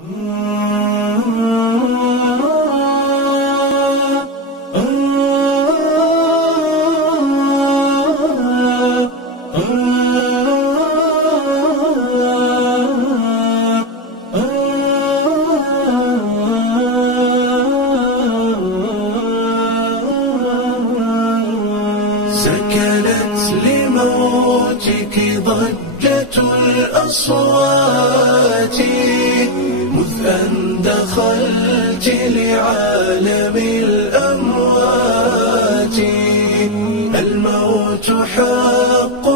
سكنت لموتك ضجة الأصوات مذ أن دخلت لعالم الأموات. الموت حق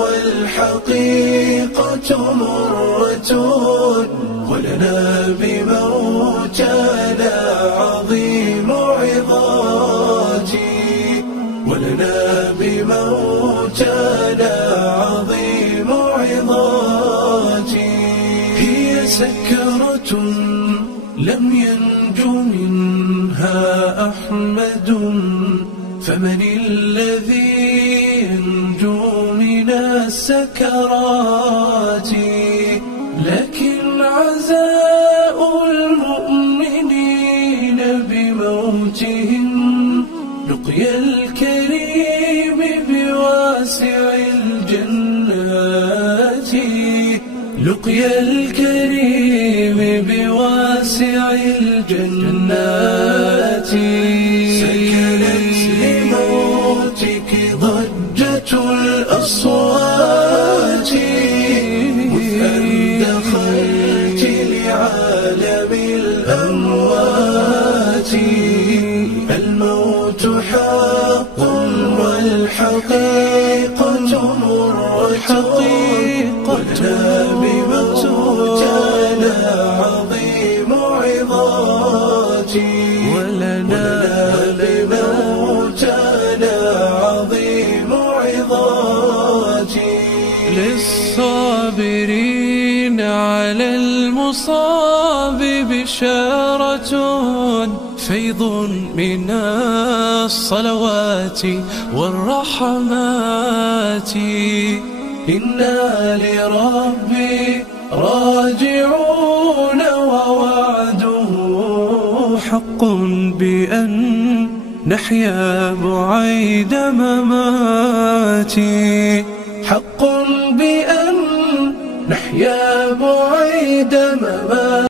والحقيقة مرة، ولنا بموتنا عظيم عظات، ولنا بموتنا عظيم عظات. هي سكرة لم ينج منها أحمد، فمن الذي ينجو من السكرات؟ لكن عزاء المؤمنين بموتهم لقيا الكريم بواسع الجنات، لقيا الكريم بواسع الجنات. سكنت لموتك ضجة الأصوات مذ أن دخلت لعالم الأموات. الموت حق والحقيقة مرة، ولنا بموتنا عظيم عظات، ولنا بموتنا عظيم عظات. للصابرين على المصاب بشارة، فيض من الصلوات والرحمات. إنا لربي راجعون، ووعده حق بأن نحيا بعيد مماتي، حق بأن نحيا بعيد مماتي.